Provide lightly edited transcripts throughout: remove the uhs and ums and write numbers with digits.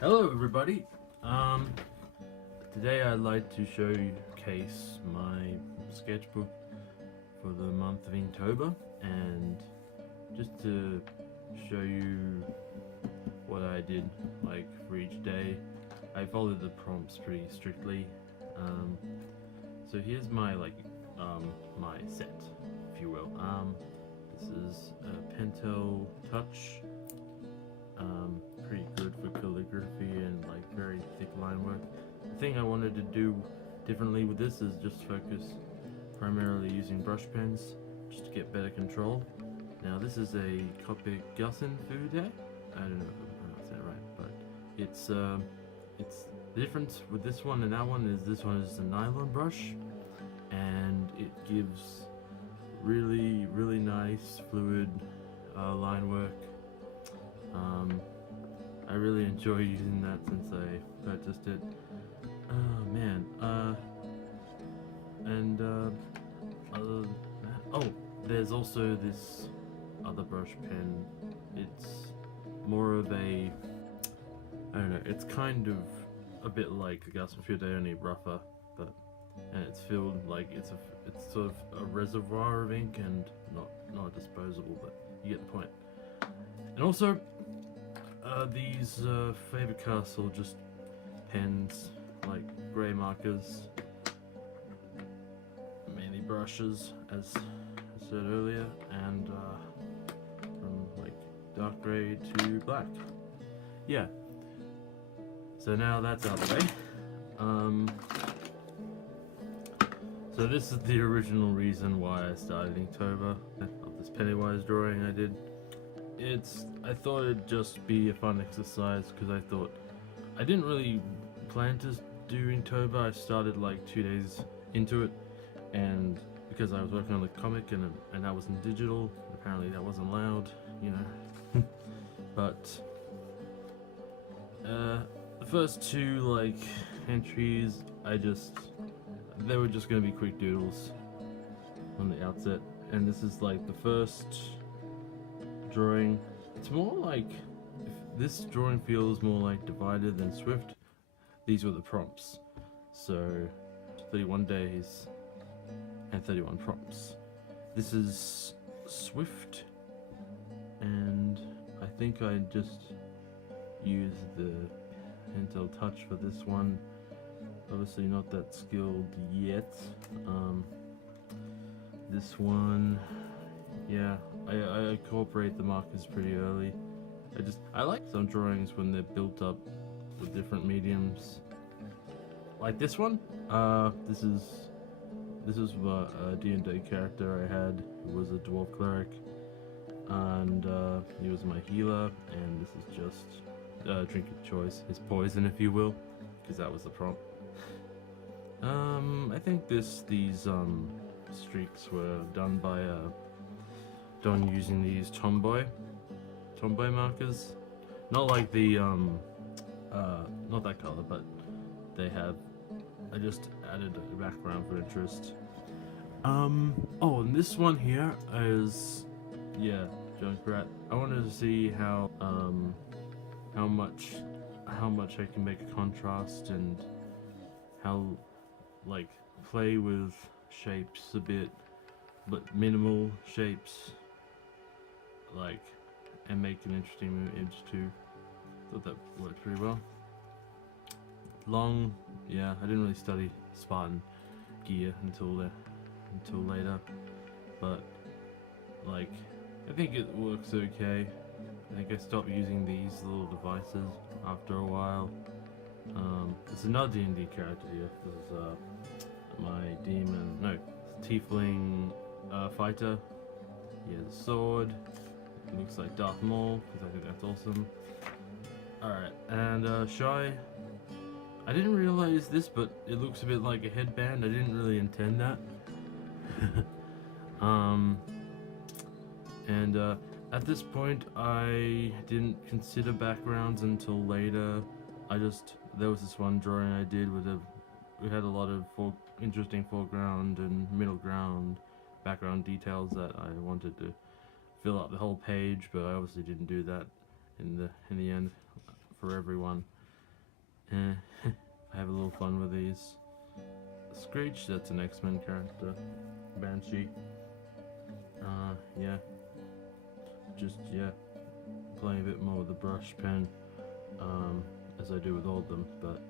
Hello everybody. Today I'd like to showcase my sketchbook for the month of Inktober, and just to show you what I did like for each day. I followed the prompts pretty strictly. So here's my my set, if you will. This is a Pentel Touch. Pretty good for calligraphy and like very thick line work. The thing I wanted to do differently with this is just focus primarily using brush pens just to get better control. Now this is a Copic Gussin Fude. I don't know if I pronounced that right, but it's the difference with this one and that one is this one is a nylon brush, and it gives really nice fluid line work. I really enjoy using that since I purchased it. Oh man, and other than that, oh, there's also this other brush pen. It's more of a, I don't know, it's kind of a bit like the Gussin Fude, only rougher, but and it's filled like it's sort of a reservoir of ink and not disposable, but you get the point. And also these Faber-Castell just pens, like grey markers, mainly brushes, as I said earlier, and from like dark grey to black. Yeah. So now that's out of the way. So this is the original reason why I started Inktober, of this Pennywise drawing I did. I thought it'd just be a fun exercise because I thought I didn't really plan to do Inktober. I started like 2 days into it, and because I was working on the comic and that was in digital, apparently that wasn't allowed, you know. But the first two like entries, they were just gonna be quick doodles on the outset, and this is like the first drawing. It's more like, if this drawing feels more like divided than swift. These were the prompts, so 31 days and 31 prompts. This is swift, and I think I just used the Pentel Touch for this one. Obviously not that skilled yet. This one, yeah, I incorporate the markers pretty early. I like some drawings when they're built up with different mediums. Like this one, this is a D&D character I had who was a dwarf cleric, and he was my healer, and this is just drink of choice, his poison if you will, because that was the prompt. I think these streaks were done using these Tomboy markers. Not like the not that color, but I just added a background for interest. Oh, and this one here is, yeah, Junkrat. I wanted to see how much I can make a contrast, and how like play with shapes a bit, but minimal shapes, like, and make an interesting image too. Thought that worked pretty well. Long, yeah, I didn't really study Spartan gear until later, but like I think it works okay. I think I stopped using these little devices after a while. There's another D&D character here. This is my tiefling fighter. He has a sword. It looks like Darth Maul, because I think that's awesome. Alright, and Shy. I didn't realize this, but it looks a bit like a headband. I didn't really intend that. At this point, I didn't consider backgrounds until later. There was this one drawing I did we had a lot of interesting foreground and middle ground background details that I wanted to fill up the whole page, but I obviously didn't do that in the end for everyone. I have a little fun with these. Screech, that's an X-Men character. Banshee. Yeah. Playing a bit more with the brush pen, as I do with all of them, but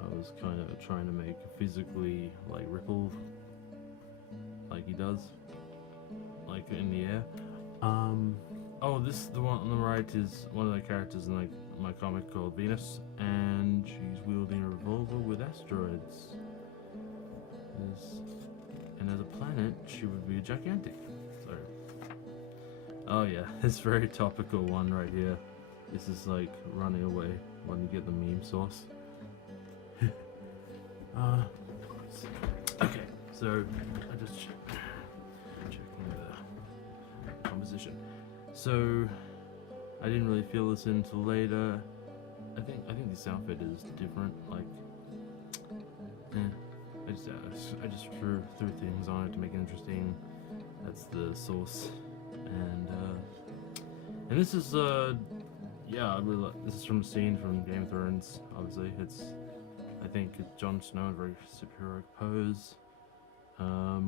I was kind of trying to make physically like ripple, like he does, like in the air. The one on the right is one of the characters in like my comic called Venus, and she's wielding a revolver with asteroids. And as a planet, she would be gigantic. So, oh yeah, this very topical one right here. This is like running away when you get the meme source. Okay, so I just checking the composition. So I didn't really feel this until later. I think this outfit is different. Like, I just threw things on it to make it interesting. That's the source, and this is yeah, I really like, this is from a scene from Game of Thrones. Obviously, I think it's Jon Snow in a very superheroic pose. I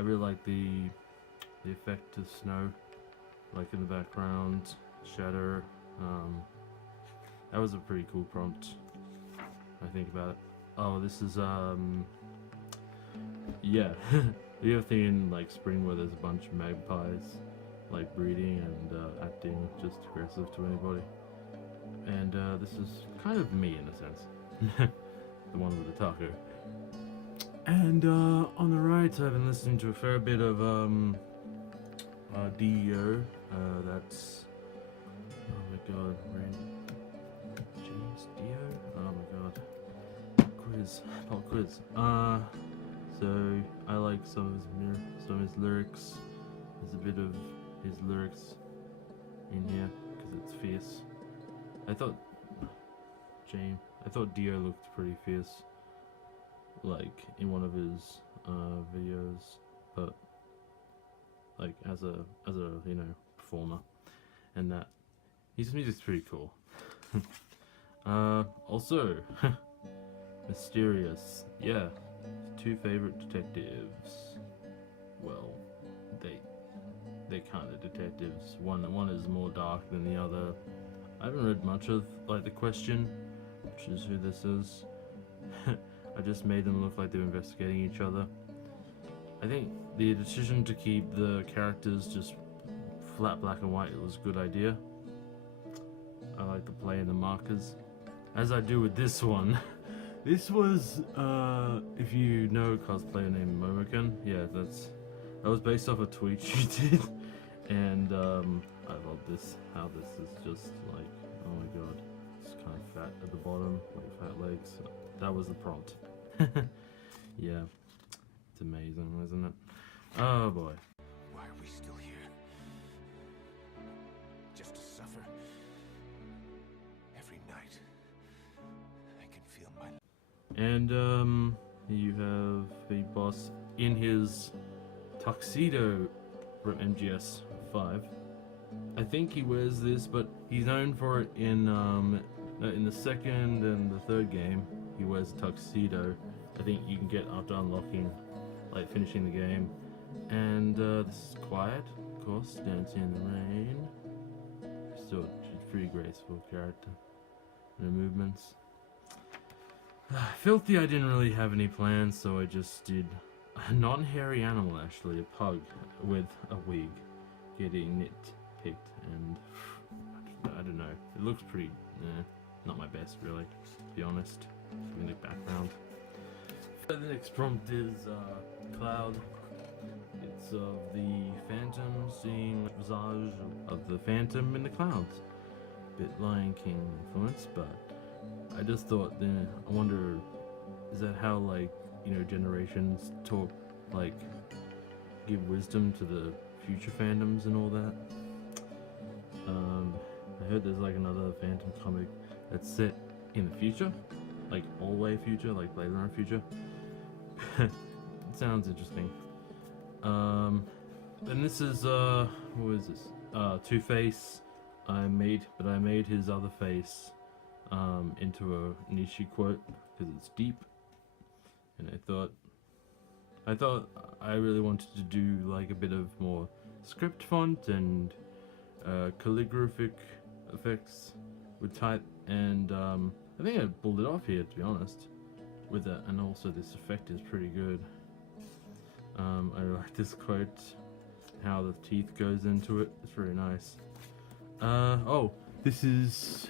really like the effect of snow, like in the background, shadow. That was a pretty cool prompt. I think about it. Oh, this is yeah. You have thing in like spring where there's a bunch of magpies like breeding and acting just aggressive to anybody. And this is kind of me in a sense. The one with the taco. And on the right I've been listening to a fair bit of Dio. That's, oh my god, James Dio? Oh my god. Pop quiz. So I like some of his lyrics. There's a bit of his lyrics in here because it's fierce. I thought Dio looked pretty fierce, like in one of his videos, but like as a performer, and that his music's pretty cool. Also. Mysterious. Yeah. Two favorite detectives. Well, they're kind of detectives. One is more dark than the other. I haven't read much of like The Question, which is who this is. I just made them look like they're investigating each other. I think the decision to keep the characters just flat black and white was a good idea. I like the play in the markers, as I do with this one. This was, if you know a cosplayer named Momokan, yeah, that was based off a tweet she did, and I love this, how this is just like, oh my god, it's kind of fat at the bottom, like fat legs. That was the prompt. Yeah, it's amazing, isn't it? Oh boy. Why are we still here? Just to suffer? Every night, I can feel my... And you have the boss in his tuxedo from MGS 5. I think he wears this, but he's known for it in the second and the third game. He wears a tuxedo. I think you can get after unlocking, like finishing the game. And this is Quiet, of course, dancing in the rain. Still, she's a pretty graceful character. And her movements. Filthy, I didn't really have any plans, so I just did a non-hairy animal, actually, a pug with a wig, getting nit-picked, and I don't know, it looks pretty, not my best, really, to be honest, in the background. The next prompt is Cloud. It's of the Phantom seeing visage of the Phantom in the clouds. Bit Lion King influence, but I just thought, I wonder, is that how, like, generations talk, like, give wisdom to the future Phantoms and all that? I heard there's, like, another Phantom comic that's set in the future, like, all the way future, like, Blade Runner future. It sounds interesting. And this is, what is this? Two-Face. I made his other face into a niche quote because it's deep, and I thought I really wanted to do like a bit of more script font and calligraphic effects with type, and I think I pulled it off here, to be honest, with that. And also this effect is pretty good. I like this quote, how the teeth goes into it. It's very nice. Oh, this is,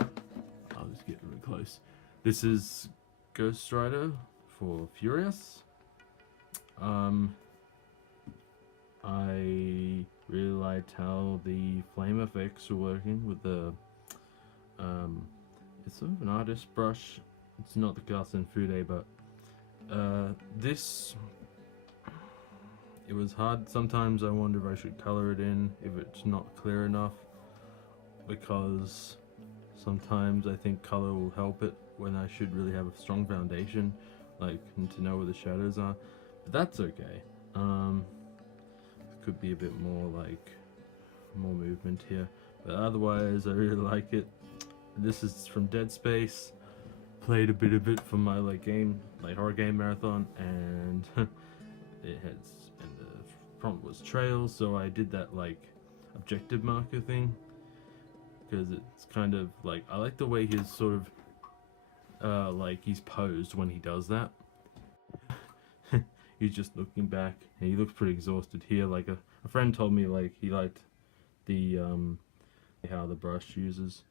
I'll just get really close. This is Ghost Rider for Furious. I really liked how the flame effects were working with the it's sort of an artist brush. It's not the Garson Fude, but this, it was hard. Sometimes I wonder if I should color it in if it's not clear enough, because sometimes I think color will help it when I should really have a strong foundation, like, and to know where the shadows are. But that's okay. Could be a bit more like more movement here, but otherwise I really like it. This is from Dead Space. Played a bit of it for my horror game marathon, and it has, and the prompt was trails, so I did that like objective marker thing, because it's kind of like, I like the way he's sort of like he's posed when he does that. He's just looking back, and he looks pretty exhausted here. Like a friend told me, like, he liked the how the brush uses.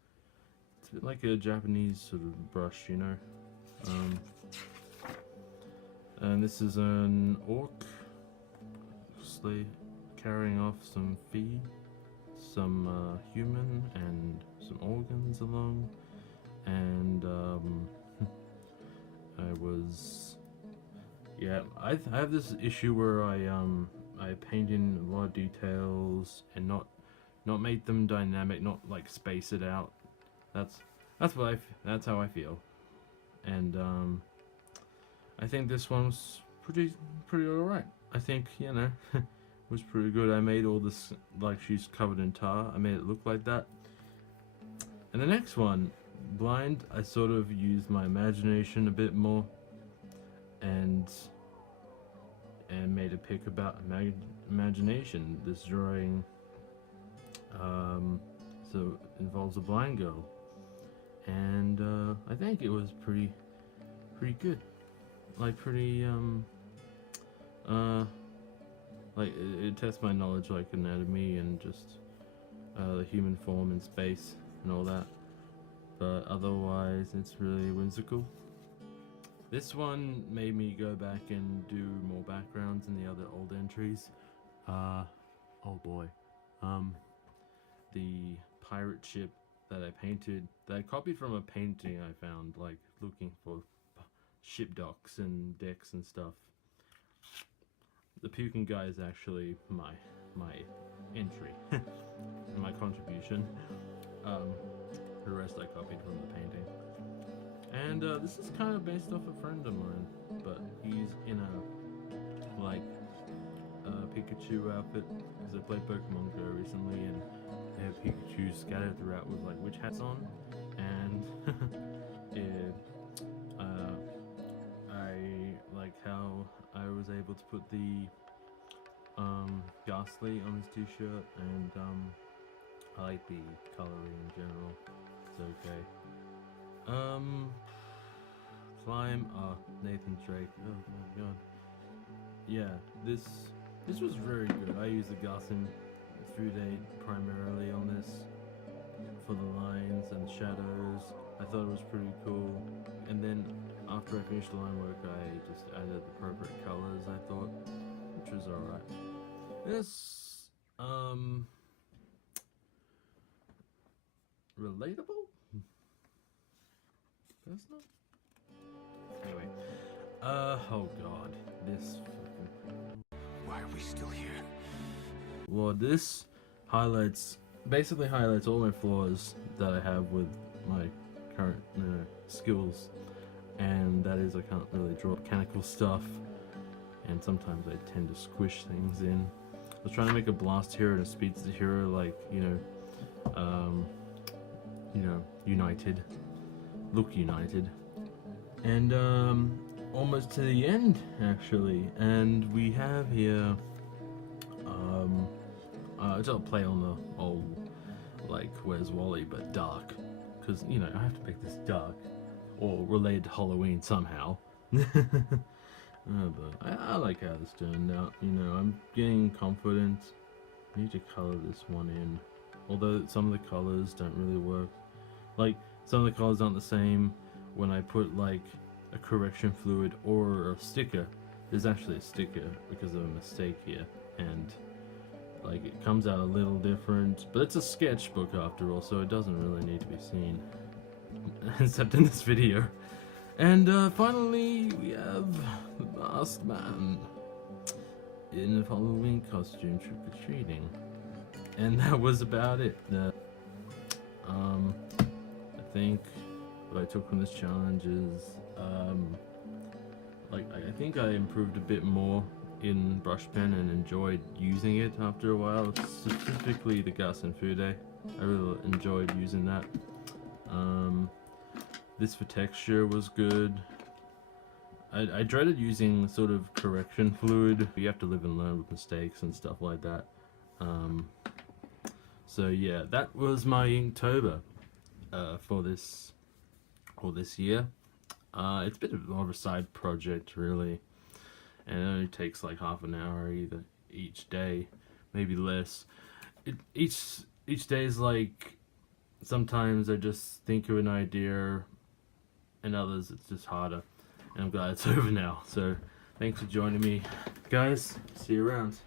It's a bit like a Japanese sort of brush, you know. And this is an orc carrying off some feed, some human and some organs along, and I have this issue where I paint in a lot of details and not make them dynamic, not like space it out. That's how I feel, and I think this one's pretty alright. I think, you know, was pretty good. I made all this like she's covered in tar. I made it look like that. And the next one, Blind, I sort of used my imagination a bit more, and made a pick about imagination. This drawing so involves a blind girl, and I think it was pretty good. Like like it tests my knowledge, like anatomy and just the human form in space and all that. But otherwise, it's really whimsical. This one made me go back and do more backgrounds in the other old entries. Oh boy. The pirate ship that I painted, that I copied from a painting I found, like looking for ship docks and decks and stuff. The puking guy is actually my entry, my contribution. The rest I copied from the painting. And this is kind of based off a friend of mine, but he's in a like Pikachu outfit, because I played Pokemon Go recently, and they have Pikachu scattered throughout with like witch hats on, and I like how I was able to put the Ghastly on his t-shirt, and I like the coloring in general. It's okay. Climb, Nathan Drake. Oh my god. Yeah, this was very good. I used the Garson Fude primarily on this for the lines and shadows. I thought it was pretty cool. And then after I finished the line work, I just added the appropriate colors, I thought, which was alright. This, relatable? Personal? Anyway, oh god, this fucking... Why are we still here? Well, this basically highlights all my flaws that I have with my current skills, and that is I can't really draw mechanical stuff, and sometimes I tend to squish things in. I was trying to make a blast hero and a speedster hero, like, you know, you know, united, look united. And almost to the end actually, and we have here I'll play on the old like Where's Wally but dark, because you know I have to make this dark or related to Halloween somehow. But I like how this turned out. You know, I'm getting confidence. I need to color this one in, although some of the colors don't really work. Like some of the colors aren't the same when I put like a correction fluid or a sticker. There's actually a sticker because of a mistake here, and like it comes out a little different, but it's a sketchbook after all, so it doesn't really need to be seen except in this video. And finally we have the masked man in a Halloween costume trick-or-treating, and that was about it. I think what I took from this challenge is like I think I improved a bit more in brush pen and enjoyed using it after a while, specifically the Gus and Fude. I really enjoyed using that. This for texture was good. I dreaded using sort of correction fluid. You have to live and learn with mistakes and stuff like that. So yeah, that was my Inktober for this year. It's a bit of a side project really, and it only takes like half an hour either each day, maybe less. Each day is like, sometimes I just think of an idea, and others it's just harder. And I'm glad it's over now. So thanks for joining me, guys. See you around.